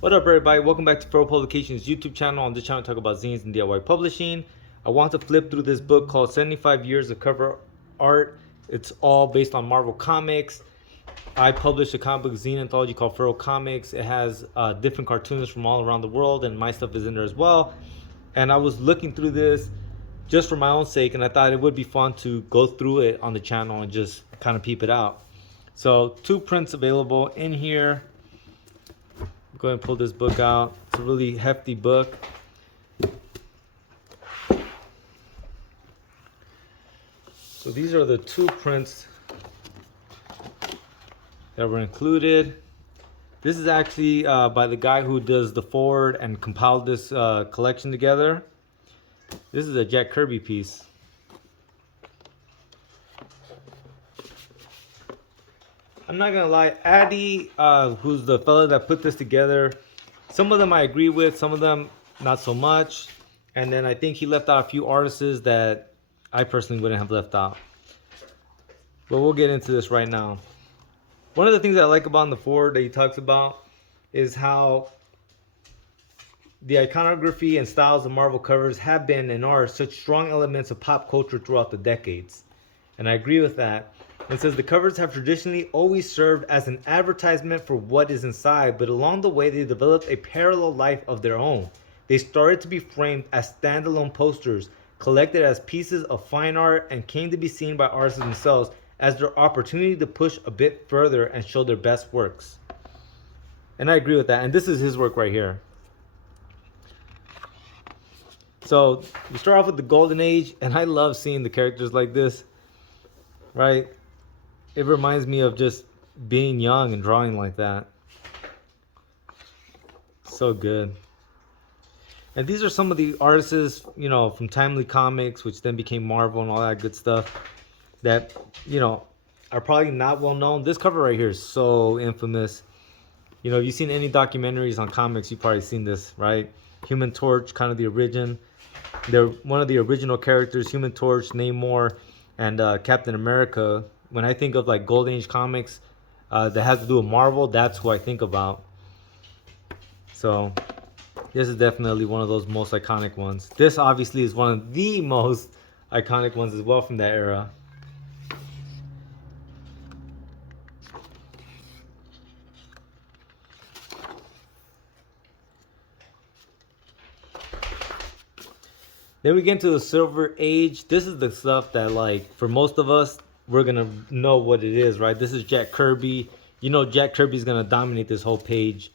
What up, everybody? Welcome back to Furrow Publications YouTube channel. On this channel, I talk about zines and DIY publishing. I want to flip through this book called 75 Years of Cover Art. It's all based on Marvel Comics. I published a comic book zine anthology called Furrow Comics. It has different cartoons from all around the world, and my stuff is in there as well. And I was looking through this just for my own sake, and I thought it would be fun to go through it on the channel and just kind of peep it out. So, two prints available in here. Go ahead and pull this book out. It's a really hefty book. So these are the two prints that were included. This is actually by the guy who does the forward and compiled this collection together. This is a Jack Kirby piece. I'm not gonna lie, Addy, who's the fella that put this together, some of them I agree with, some of them not so much. And then I think he left out a few artists that I personally wouldn't have left out. But we'll get into this right now. One of the things I like about the forward that he talks about is how the iconography and styles of Marvel covers have been and are such strong elements of pop culture throughout the decades. And I agree with that. It says the covers have traditionally always served as an advertisement for what is inside, but along the way they developed a parallel life of their own. They started to be framed as standalone posters, collected as pieces of fine art, and came to be seen by artists themselves as their opportunity to push a bit further and show their best works. And I agree with that. And this is his work right here. So we start off with the Golden Age, and I love seeing the characters like this, right? It reminds me of just being young and drawing like that. So good. And these are some of the artists, you know, from Timely Comics, which then became Marvel and all that good stuff, that, you know, are probably not well known. This cover right here is so infamous. You know, if you've seen any documentaries on comics, you've probably seen this, right? Human Torch, kind of the origin. They're one of the original characters, Human Torch, Namor, and Captain America. When I think of like Golden Age comics that has to do with Marvel, that's who I think about. So this is definitely one of those most iconic ones. This obviously is one of the most iconic ones as well from that era. Then we get into the Silver Age. This is the stuff that, like, for most of us, we're gonna know what it is, right? This is Jack Kirby. You know, Jack Kirby's gonna dominate this whole page.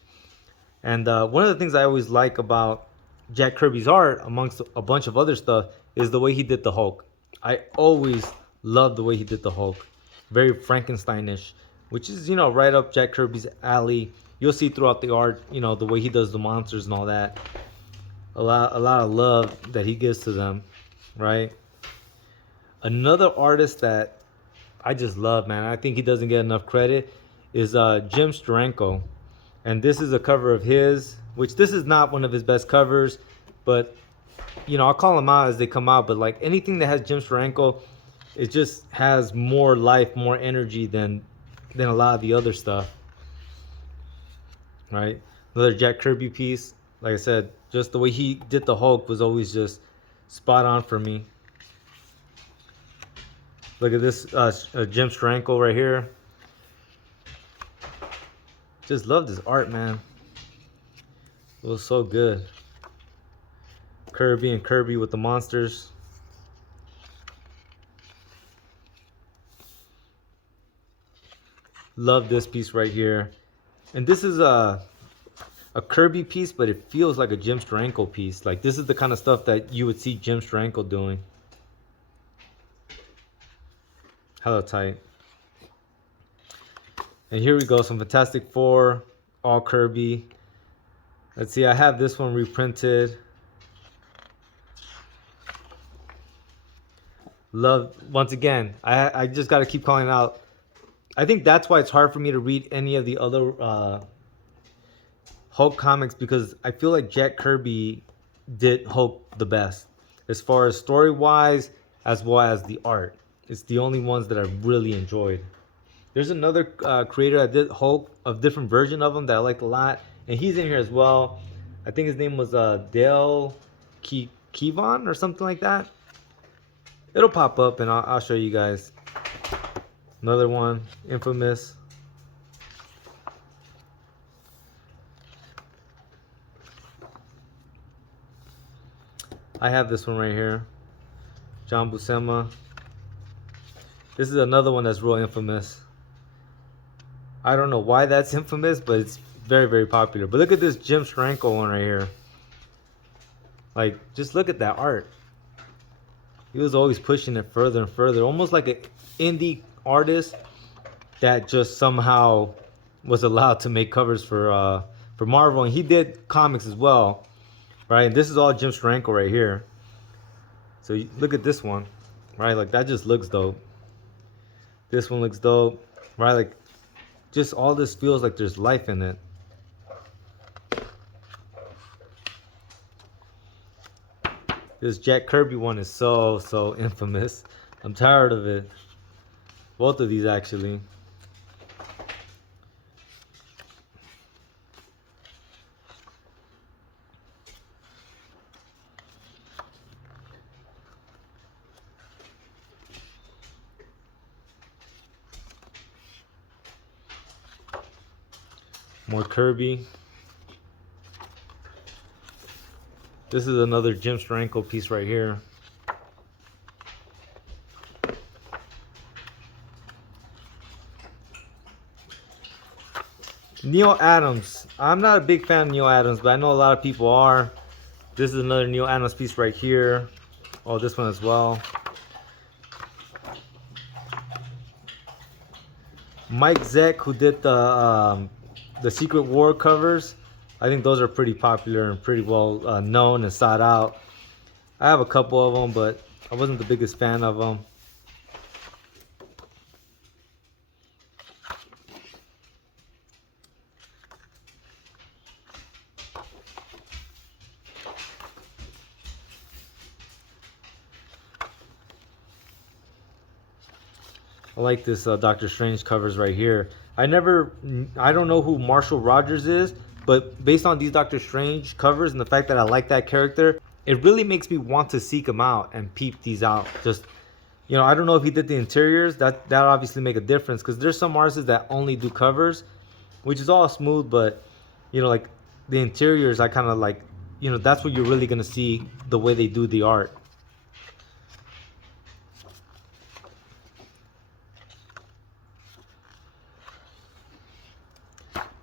And one of the things I always like about Jack Kirby's art, amongst a bunch of other stuff, is the way he did the Hulk. I always loved the way he did the Hulk. Very Frankensteinish, which is, you know, right up Jack Kirby's alley. You'll see throughout the art, you know, the way he does the monsters and all that. A lot of love that he gives to them, right? Another artist that I just love, man, I think he doesn't get enough credit, is Jim Steranko. And this is a cover of his, which this is not one of his best covers, but, you know, I'll call them out as they come out. But like anything that has Jim Steranko, it just has more life, more energy than a lot of the other stuff, right? Another Jack Kirby piece. Like I said, just the way he did the Hulk was always just spot on for me. Look at this Jim Steranko right here. Just love this art, man. It was so good. Kirby and Kirby with the monsters. Love this piece right here. And this is a Kirby piece, but it feels like a Jim Steranko piece. Like, this is the kind of stuff that you would see Jim Steranko doing. Hella tight. And here we go, some Fantastic Four, all Kirby. Let's see, I have this one reprinted. Love, once again, I just got to keep calling out. I think that's why it's hard for me to read any of the other Hulk comics, because I feel like Jack Kirby did Hulk the best as far as story wise as well as the art. It's the only ones that I really enjoyed. There's another creator that did Hulk, a different version of him that I liked a lot, and he's in here as well. I think his name was Dale Kevon or something like that. It'll pop up and I'll show you guys. Another one, Infamous. I have this one right here, John Buscema. This is another one that's real infamous. I don't know why that's infamous, but it's very, very popular. But look at this Jim Steranko one right here. Like, just look at that art. He was always pushing it further and further, almost like an indie artist that just somehow was allowed to make covers for Marvel. And he did comics as well, right? And this is all Jim Steranko right here. So look at this one, right? Like, that just looks dope. This one looks dope, right? Like, just all this feels like there's life in it. This Jack Kirby one is so infamous. I'm tired of it. Both of these actually. More Kirby. This is another Jim Steranko piece right here. Neil Adams. I'm not a big fan of Neil Adams, but I know a lot of people are. This is another Neil Adams piece right here. Oh, this one as well. Mike Zeck, who did the Secret War covers. I think those are pretty popular and pretty well known and sought out. I have a couple of them, but I wasn't the biggest fan of them. I like this Doctor Strange covers right here. I don't know who Marshall Rogers is, but based on these Doctor Strange covers and the fact that I like that character, it really makes me want to seek him out and peep these out. Just, you know, I don't know if he did the interiors. That obviously make a difference, because there's some artists that only do covers, which is all smooth, but you know, like the interiors, I kind of like, you know, that's what you're really gonna see the way they do the art.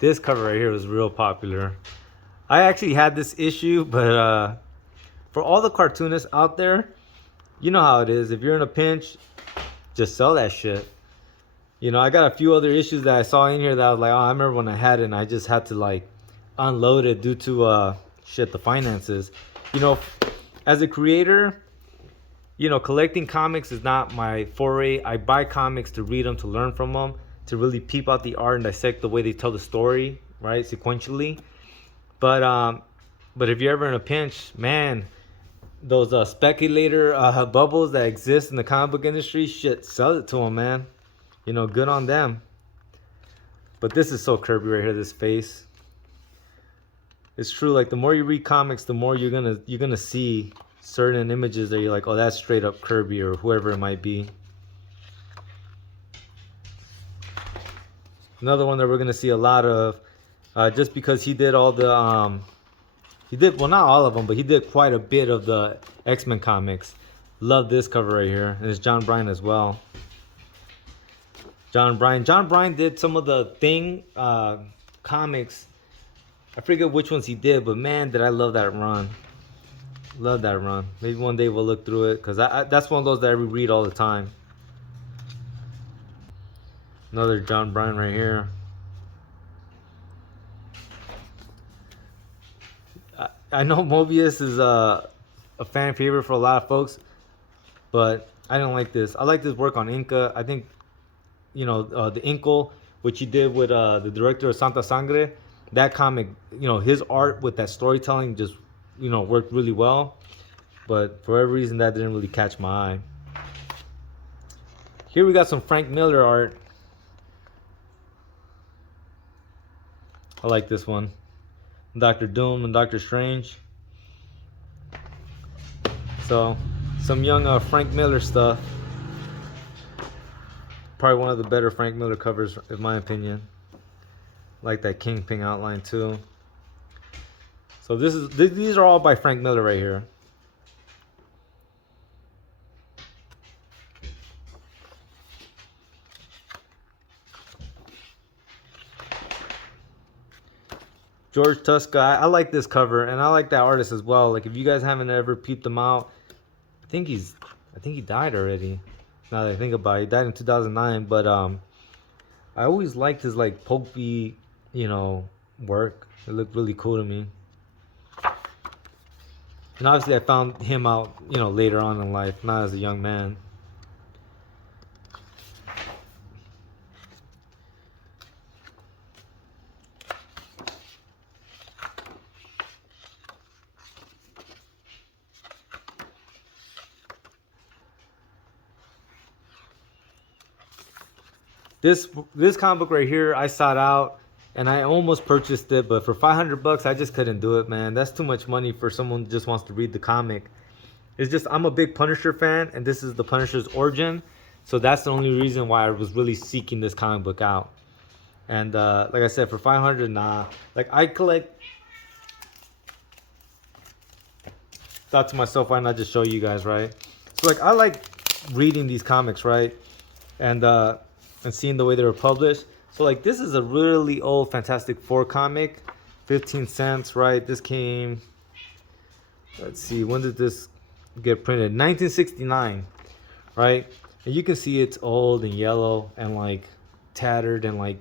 This cover right here was real popular. I actually had this issue, but for all the cartoonists out there, you know how it is. If you're in a pinch, just sell that shit. You know, I got a few other issues that I saw in here that I was like, oh, I remember when I had it and I just had to like unload it due to the finances. You know, as a creator, you know, collecting comics is not my foray. I buy comics to read them, to learn from them, to really peep out the art and dissect the way they tell the story, right, sequentially. But if you're ever in a pinch, man, those speculator bubbles that exist in the comic book industry, shit, sell it to them, man. You know, good on them. But this is so Kirby right here, this face. It's true, like the more you read comics, the more you're gonna see certain images that you're like, oh, that's straight up Kirby or whoever it might be. Another one that we're gonna see a lot of, just because he did all the well, not all of them, but he did quite a bit of the X-Men comics. Love this cover right here, and it's John Bryan as well. John Bryan did some of the Thing comics. I forget which ones he did, but man, did I love that run. Love that run. Maybe one day we'll look through it, because that's one of those that I reread all the time. Another John Bryan right here. I know Mobius is a fan favorite for a lot of folks, but I don't like this. I like this work on Inca. I think, you know, the Inkle, which he did with the director of Santa Sangre, that comic, you know, his art with that storytelling just, you know, worked really well. But for whatever reason, that didn't really catch my eye. Here we got some Frank Miller art. I like this one. Doctor Doom and Doctor Strange. So, some young Frank Miller stuff. Probably one of the better Frank Miller covers, in my opinion. Like that Kingpin outline too. So these are all by Frank Miller right here. George Tuska, I like this cover, and I like that artist as well. Like if you guys haven't ever peeped him out, I think he died already. Now that I think about it, he died in 2009. But I always liked his like pulpy, work. It looked really cool to me. And obviously, I found him out, later on in life, not as a young man. This comic book right here, I sought out and I almost purchased it, but for 500 bucks, I just couldn't do it, man. That's too much money for someone who just wants to read the comic. It's just I'm a big Punisher fan, and this is the Punisher's origin, so that's the only reason why I was really seeking this comic book out. And like I said, for 500, nah. Like I collect. Thought to myself, why not just show you guys, right? So like I like reading these comics, right? And seeing the way they were published. So like this is a really old Fantastic Four comic, 15 cents, right? This came, let's see, when did this get printed? 1969, right? And you can see it's old and yellow and like tattered, and like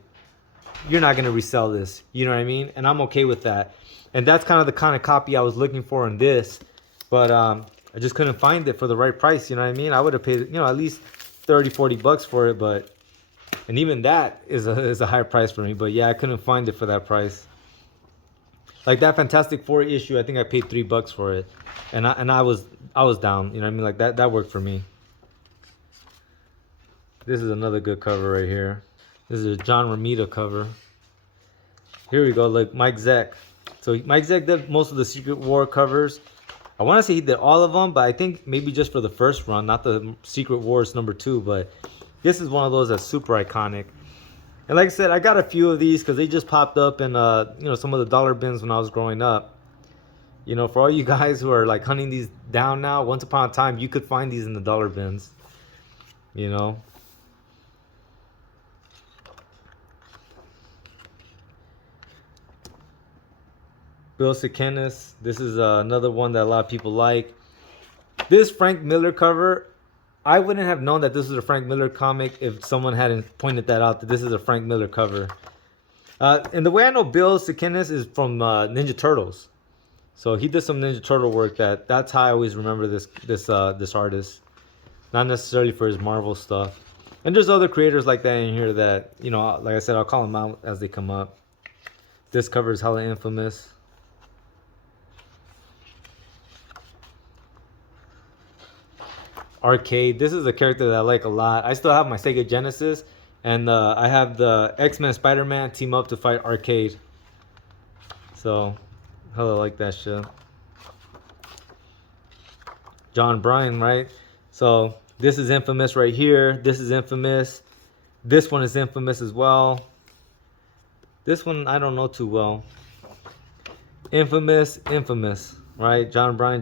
you're not gonna resell this, you know what I mean? And I'm okay with that. And that's kind of the kind of copy I was looking for in this, but I just couldn't find it for the right price, you know what I mean? I would have paid, at least 30-40 bucks for it, but and even that is a high price for me. But yeah, I couldn't find it for that price. Like that Fantastic Four issue, I think I paid $3 for it, and I was down. You know what I mean? Like that worked for me. This is another good cover right here. This is a John Romita cover. Here we go. Like Mike Zeck. So Mike Zeck did most of the Secret War covers. I want to say he did all of them, but I think maybe just for the first run, not the Secret Wars #2, but. This is one of those that's super iconic. And like I said, I got a few of these because they just popped up in some of the dollar bins when I was growing up. For all you guys who are like hunting these down now, once upon a time you could find these in the dollar bins. Bill Sikenis. This is another one that a lot of people like. This Frank Miller cover, I wouldn't have known that this was a Frank Miller comic if someone hadn't pointed that out, that this is a Frank Miller cover. And the way I know Bill Sikenis is from Ninja Turtles. So he did some Ninja Turtle work. That's how I always remember this artist. Not necessarily for his Marvel stuff. And there's other creators like that in here that, like I said, I'll call them out as they come up. This cover is hella infamous. Arcade. This is a character that I like a lot. I still have my Sega Genesis, and I have the X-Men Spider-Man team up to fight Arcade. So, hella like that shit. John Bryan, right? So, this is infamous right here. This is infamous. This one is infamous as well. This one I don't know too well. Infamous, right? John Bryan.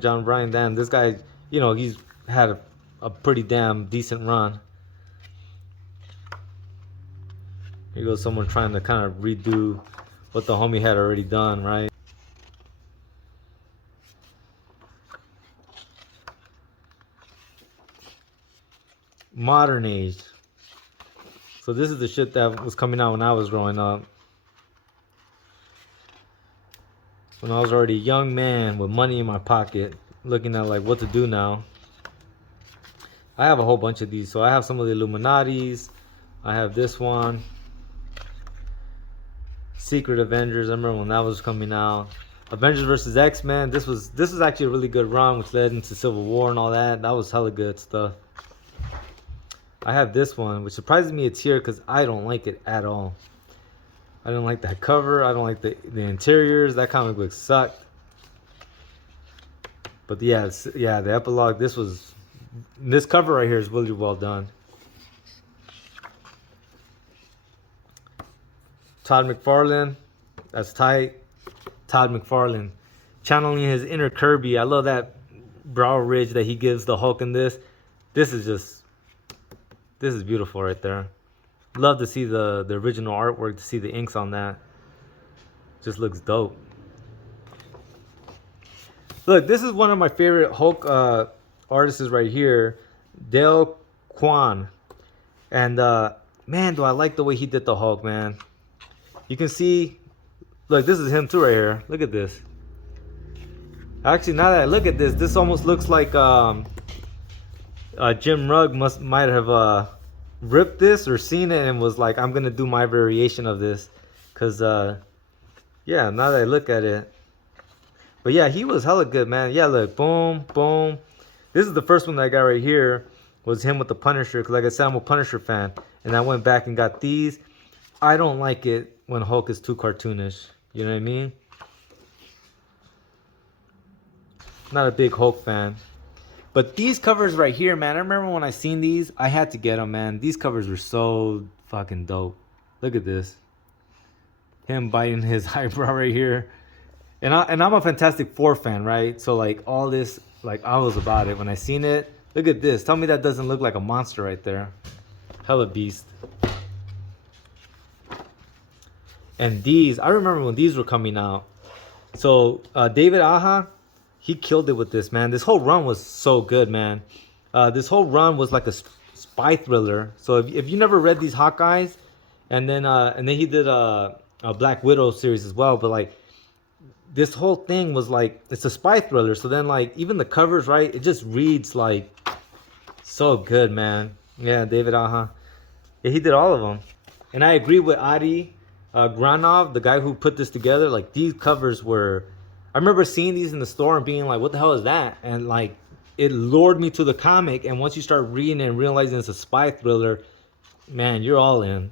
Damn, this guy, he's had a pretty damn decent run. Here goes someone trying to kind of redo what the homie had already done, right? Modern age. So this is the shit that was coming out when I was growing up. When I was already a young man with money in my pocket, looking at like what to do now. I have a whole bunch of these. So I have some of the Illuminatis. I have this one. Secret Avengers. I remember when that was coming out. Avengers vs. X-Men. This was actually a really good run, which led into Civil War and all that. That was hella good stuff. I have this one, which surprises me it's here because I don't like it at all. I didn't like that cover. I don't like the interiors. That comic book sucked. But yeah, yeah, the epilogue. This cover right here is really well done. Todd McFarlane, that's tight. Todd McFarlane, channeling his inner Kirby. I love that brow ridge that he gives the Hulk in this. This is beautiful right there. Love to see the original artwork, to see the inks on that. Just looks dope. Look, this is one of my favorite Hulk artists right here, Dale Kwan. And man, do I like the way he did the Hulk, man. You can see, look, this is him too right here. Look at this. Actually, now that I look at this, this almost looks like Jim Rugg might have ripped this or seen it and was like, I'm gonna do my variation of this. Cause yeah, now that I look at it. But yeah, he was hella good, man. Yeah, look, boom, boom. This is the first one that I got right here, was him with the Punisher. Cause like I said, I'm a Punisher fan. And I went back and got these. I don't like it when Hulk is too cartoonish. You know what I mean? Not a big Hulk fan. But these covers right here, man, I remember when I seen these, I had to get them, man. These covers were so fucking dope. Look at this. Him biting his eyebrow right here. And I'm a Fantastic Four fan, right? So like all this, like I was about it when I seen it. Look at this. Tell me that doesn't look like a monster right there. Hella beast. And these, I remember when these were coming out. So David Aja, he killed it with this, man. This whole run was so good, man. This whole run was like a spy thriller. So if you never read these Hawkeyes, and then he did a Black Widow series as well. But like this whole thing was like, it's a spy thriller. So then like even the covers, right? It just reads like so good, man. Yeah, David Aja. Yeah, he did all of them. And I agree with Adi Granov, the guy who put this together. Like these covers were, I remember seeing these in the store and being like, what the hell is that? And like it lured me to the comic. And once you start reading it and realizing it's a spy thriller, man, you're all in.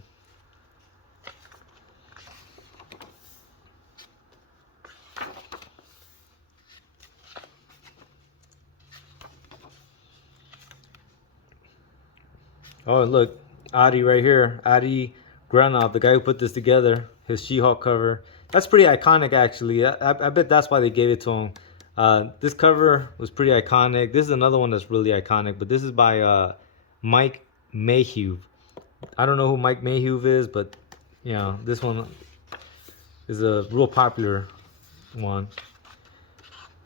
Oh, look, Adi right here. Adi Granov, the guy who put this together, his She-Hulk cover. That's pretty iconic, actually. I bet that's why they gave it to him. This cover was pretty iconic. This is another one that's really iconic, but this is by Mike Mayhew. I don't know who Mike Mayhew is, but you know, this one is a real popular one.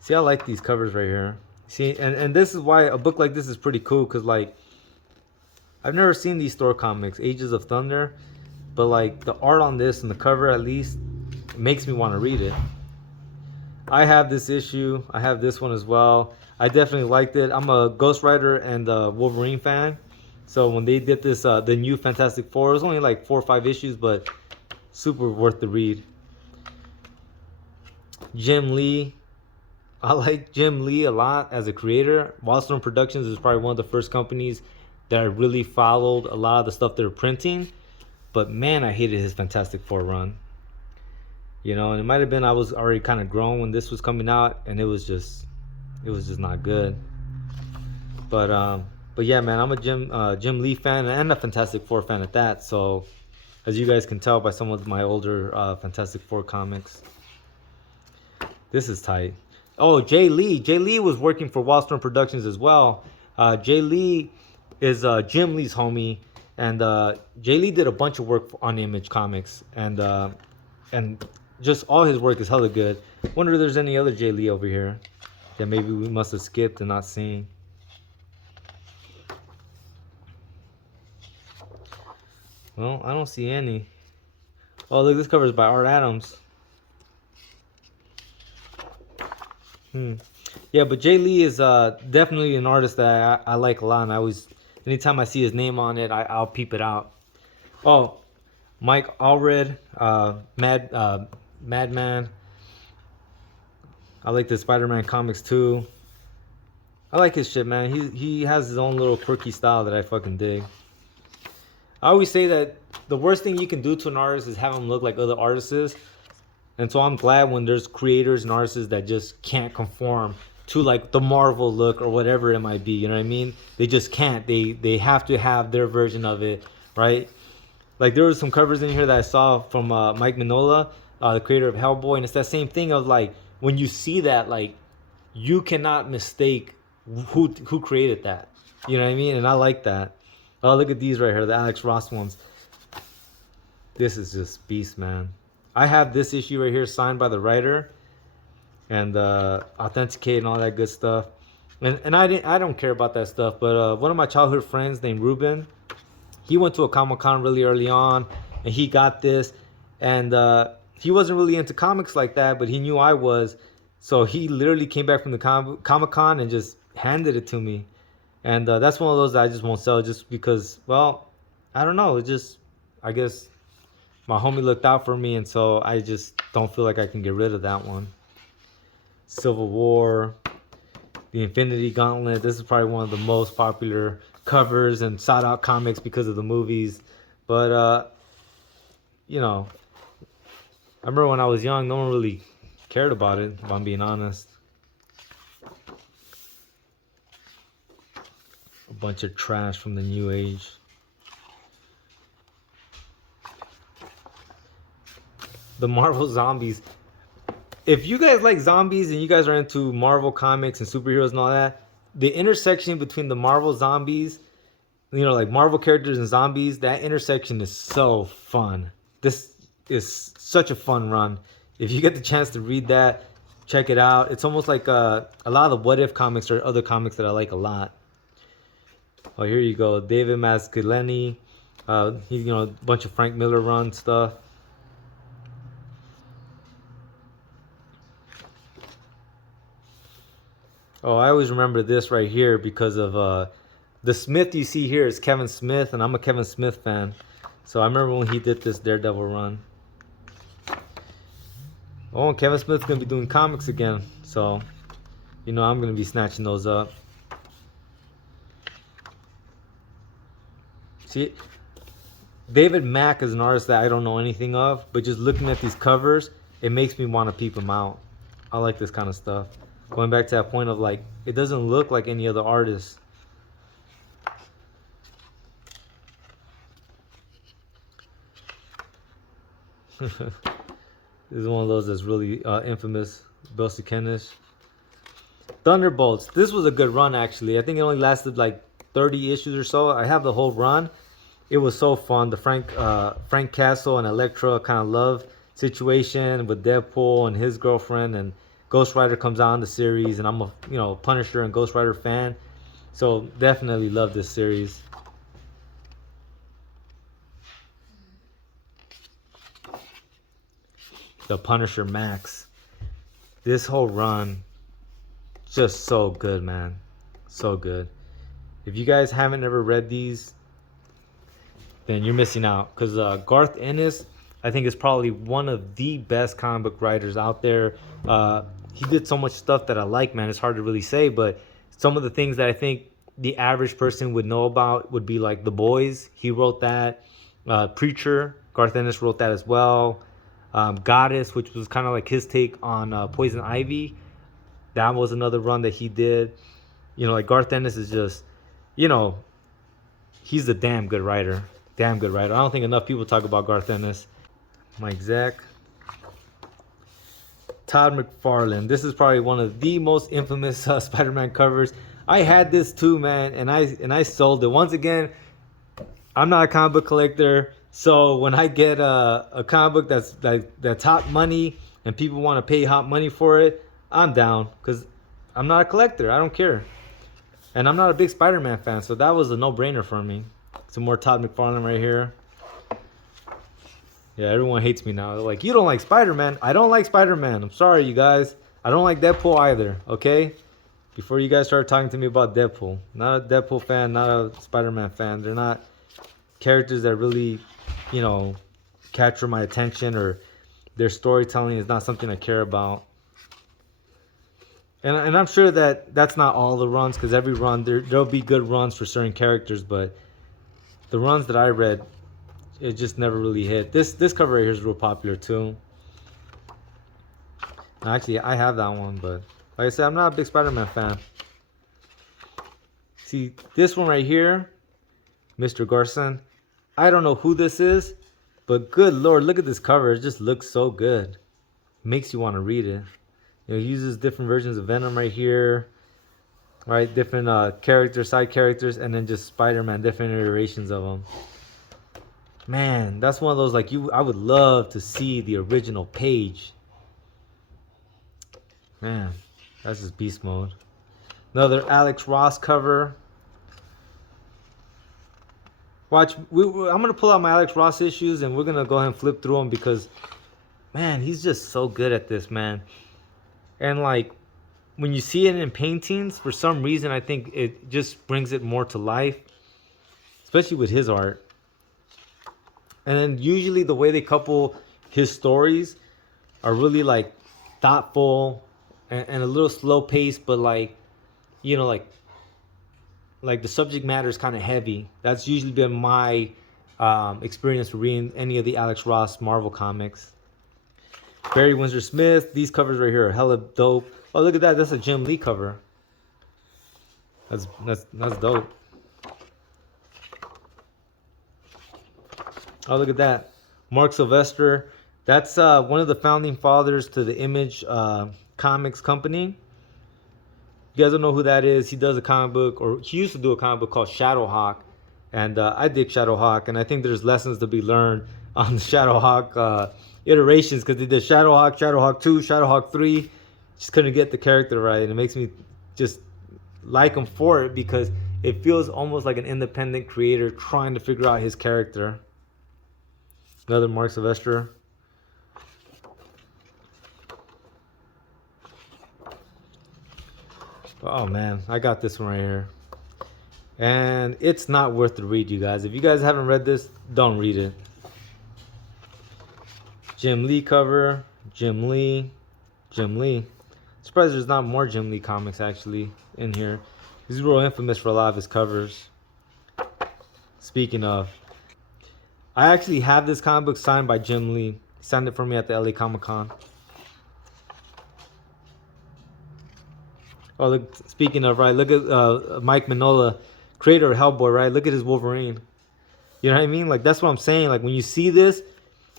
See, I like these covers right here. See, and this is why a book like this is pretty cool, because like I've never seen these Thor comics, Ages of Thunder, but like the art on this and the cover at least makes me want to read it. I have this issue. I have this one as well. I definitely liked it. I'm a Ghost Rider and Wolverine fan. So when they did this, the new Fantastic Four, it was only like 4 or 5 issues, but super worth the read. Jim Lee. I like Jim Lee a lot as a creator. Wildstorm Productions is probably one of the first companies that I really followed a lot of the stuff they're printing. But man, I hated his Fantastic Four run. You know, and it might have been I was already kind of grown when this was coming out, and it was just not good. But yeah, man, I'm a Jim Lee fan and a Fantastic Four fan at that. So as you guys can tell by some of my older Fantastic Four comics, this is tight. Oh, Jay Lee. Jay Lee was working for Wildstorm Productions as well. Jay Lee is Jim Lee's homie, and Jay Lee did a bunch of work on Image Comics, and just all his work is hella good. Wonder if there's any other Jay Lee over here that maybe we must have skipped and not seen. Well, I don't see any. Oh, look, this cover is by Art Adams. Yeah, but Jay Lee is definitely an artist that I like a lot, and I always, anytime I see his name on it, I'll peep it out. Oh, Mike Allred, Madman. I like the Spider-Man comics too. I like his shit, man. He has his own little quirky style that I fucking dig. I always say that the worst thing you can do to an artist is have them look like other artists. And so I'm glad when there's creators and artists that just can't conform to like the Marvel look or whatever it might be. You know what I mean? They just can't. They have to have their version of it, right? Like there were some covers in here that I saw from Mike Mignola, the creator of Hellboy, and it's that same thing of like when you see that, like you cannot mistake who created that. You know what I mean? And I like that. Oh, look at these right here, the Alex Ross ones. This is just beast, man. I have this issue right here signed by the writer and authenticated and all that good stuff. And I don't care about that stuff, but one of my childhood friends named Ruben, he went to a Comic-Con really early on and he got this, and he wasn't really into comics like that, but he knew I was. So he literally came back from the Comic-Con and just handed it to me. And that's one of those that I just won't sell just because, well, I don't know. It just, I guess my homie looked out for me, and so I just don't feel like I can get rid of that one. Civil War, the Infinity Gauntlet. This is probably one of the most popular covers and sought out comics because of the movies. But, you know, I remember when I was young, no one really cared about it, if I'm being honest. A bunch of trash from the new age. The Marvel Zombies. If you guys like zombies and you guys are into Marvel comics and superheroes and all that, the intersection between the Marvel zombies, you know, like Marvel characters and zombies, that intersection is so fun. This is such a fun run. If you get the chance to read that, check it out. It's almost like a lot of the What If comics or other comics that I like a lot. Oh, here you go. David Mazzucchelli. He, you know, a bunch of Frank Miller run stuff. Oh, I always remember this right here because of the Smith you see here is Kevin Smith, and I'm a Kevin Smith fan. So I remember when he did this Daredevil run. Oh, and Kevin Smith's going to be doing comics again. So, you know, I'm going to be snatching those up. See, David Mack is an artist that I don't know anything of, but just looking at these covers, it makes me want to peep him out. I like this kind of stuff. Going back to that point of like, it doesn't look like any other artist. This is one of those that's really infamous. Bill Sienkiewicz. Thunderbolts. This was a good run, actually. I think it only lasted like 30 issues or so. I have the whole run. It was so fun. The Frank Castle and Elektra kind of love situation with Deadpool and his girlfriend, and Ghost Rider comes out in the series, and I'm a Punisher and Ghost Rider fan, so definitely love this series. The Punisher Max. This whole run, just so good, man. So good. If you guys haven't ever read these, then you're missing out. Because Garth Ennis, I think, is probably one of the best comic book writers out there. He did so much stuff that I like, man. It's hard to really say, but some of the things that I think the average person would know about would be like The Boys. He wrote that. Preacher, Garth Ennis wrote that as well. Goddess, which was kind of like his take on Poison Ivy. That was another run that he did. You know, like Garth Ennis is just, you know, he's a damn good writer. Damn good writer. I don't think enough people talk about Garth Ennis. Mike Zack. Todd McFarlane. This is probably one of the most infamous Spider-Man covers. I had this too, man, and I sold it. Once again, I'm not a comic book collector, so when I get a comic book that's hot money and people want to pay hot money for it, I'm down, because I'm not a collector. I don't care. And I'm not a big Spider-Man fan, so that was a no-brainer for me. Some more Todd McFarlane right here. Yeah, everyone hates me now. They're like, you don't like Spider-Man? I don't like Spider-Man. I'm sorry, you guys. I don't like Deadpool either, okay? Before you guys start talking to me about Deadpool. Not a Deadpool fan, not a Spider-Man fan. They're not characters that really, you know, capture my attention, or their storytelling is not something I care about. And I'm sure that that's not all the runs, because every run, there'll be good runs for certain characters, but the runs that I read, it just never really hit. This cover right here is real popular too. Actually, I have that one, but like I said, I'm not a big Spider-Man fan. See, this one right here, Mr. Garson. I don't know who this is, but good lord, look at this cover. It just looks so good. Makes you want to read it. You know, he uses different versions of Venom right here, right? Different characters, side characters, and then just Spider-Man, different iterations of them. Man, that's one of those like I would love to see the original page. Man, that's just beast mode. Another Alex Ross cover. Watch, I'm gonna pull out my Alex Ross issues and we're gonna go ahead and flip through them because, man, he's just so good at this, man. And like, when you see it in paintings, for some reason, I think it just brings it more to life, especially with his art. And then usually the way they couple his stories are really like thoughtful and a little slow paced, but like, you know, like the subject matter is kind of heavy. That's usually been my experience reading any of the Alex Ross Marvel comics. Barry Windsor Smith. These covers right here are hella dope. Oh, look at that. That's a Jim Lee cover. That's dope. Oh, look at that. Mark Sylvester. That's one of the founding fathers to the Image Comics company. You guys don't know who that is. He does a comic book, or he used to do a comic book called Shadowhawk. And I dig Shadowhawk, and I think there's lessons to be learned on the Shadowhawk iterations, because they did Shadowhawk, Shadowhawk 2, Shadowhawk 3. Just couldn't get the character right, and it makes me just like him for it, because it feels almost like an independent creator trying to figure out his character. Another Mark Sylvester. Oh man, I got this one right here. And it's not worth the read, you guys. If you guys haven't read this, don't read it. Jim Lee cover. Jim Lee. Surprised there's not more Jim Lee comics actually in here. He's real infamous for a lot of his covers. Speaking of, I actually have this comic book signed by Jim Lee. He signed it for me at the LA Comic Con. Oh, look, speaking of, right, look at Mike Mignola, creator of Hellboy, right? Look at his Wolverine. You know what I mean? Like, that's what I'm saying. Like, when you see this,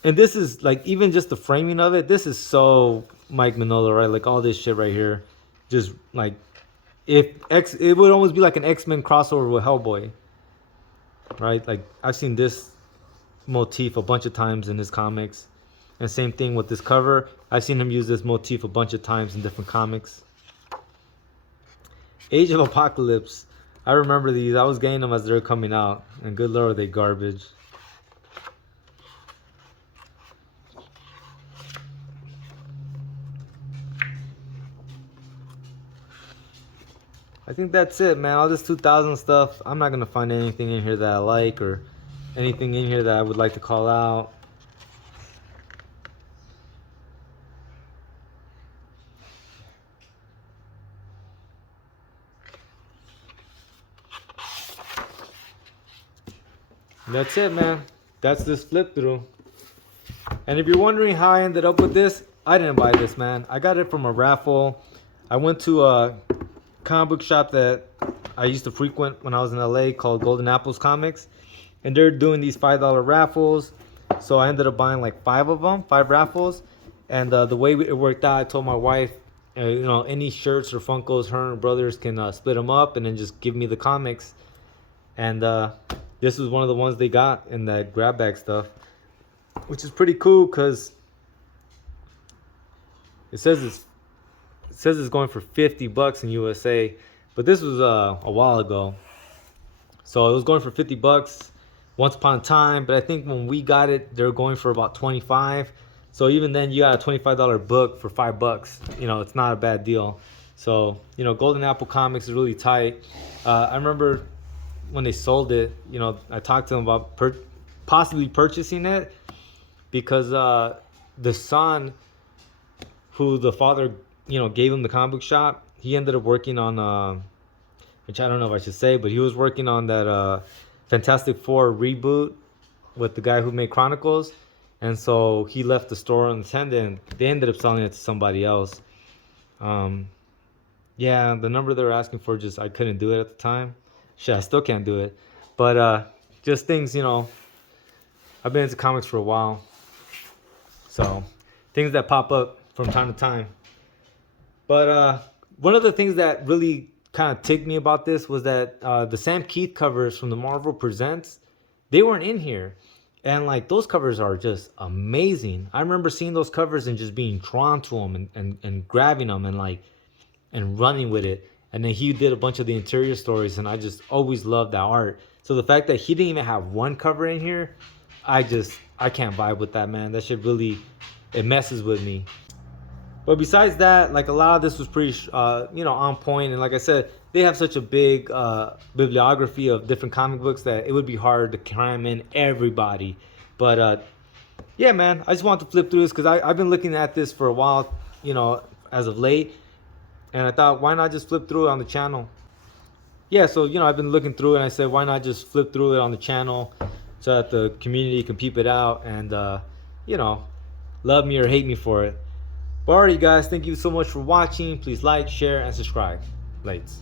and this is, like, even just the framing of it, this is so Mike Mignola, right? Like, all this shit right here. Just, like, it would almost be like an X-Men crossover with Hellboy. Right? Like, I've seen this motif a bunch of times in his comics. And same thing with this cover. I've seen him use this motif a bunch of times in different comics. Age of Apocalypse. I remember these. I was getting them as they were coming out. And good lord, they garbage. I think that's it, man. All this 2000 stuff, I'm not going to find anything in here that I like or anything in here that I would like to call out. And that's it, man. That's this flip through. And if you're wondering how I ended up with this, I didn't buy this, man. I got it from a raffle. I went to a comic book shop that I used to frequent when I was in LA called Golden Apples Comics. And they're doing these $5 raffles. So I ended up buying like 5 of them, 5 raffles. And the way it worked out, I told my wife, you know, any shirts or Funkos, her and her brothers can split them up and then just give me the comics. And this was one of the ones they got in that grab bag stuff, which is pretty cool because it says it's going for $50 in USA, but this was a while ago, so it was going for $50 once upon a time. But I think when we got it, they were going for about 25. So even then, you got a $25 book for $5. You know, it's not a bad deal. So, you know, Golden Apple Comics is really tight. I remember when they sold it, you know, I talked to them about possibly purchasing it because the son, who the father, you know, gave him the comic book shop, he ended up working on, which I don't know if I should say, but he was working on that Fantastic Four reboot with the guy who made Chronicles, and so he left the store unattended. They ended up selling it to somebody else. Um, yeah, the number they were asking for, just I couldn't do it at the time. Shit, I still can't do it. But just things, I've been into comics for a while, so things that pop up from time to time. But one of the things that really kind of ticked me about this was that the Sam Keith covers from the Marvel Presents, they weren't in here. And like those covers are just amazing. I remember seeing those covers and just being drawn to them and grabbing them and running with it. And then he did a bunch of the interior stories, and I just always loved that art. So the fact that he didn't even have one cover in here, I can't vibe with that, man. That shit really, it messes with me. But besides that, like a lot of this was pretty, on point. And like I said, they have such a big bibliography of different comic books that it would be hard to cram in everybody. But yeah, man, I just want to flip through this because I've been looking at this for a while, as of late. And I thought, why not just flip through it on the channel? Yeah, so, I've been looking through it and I said, why not just flip through it on the channel so that the community can peep it out and, love me or hate me for it. But alright, guys, thank you so much for watching. Please like, share, and subscribe. Lates.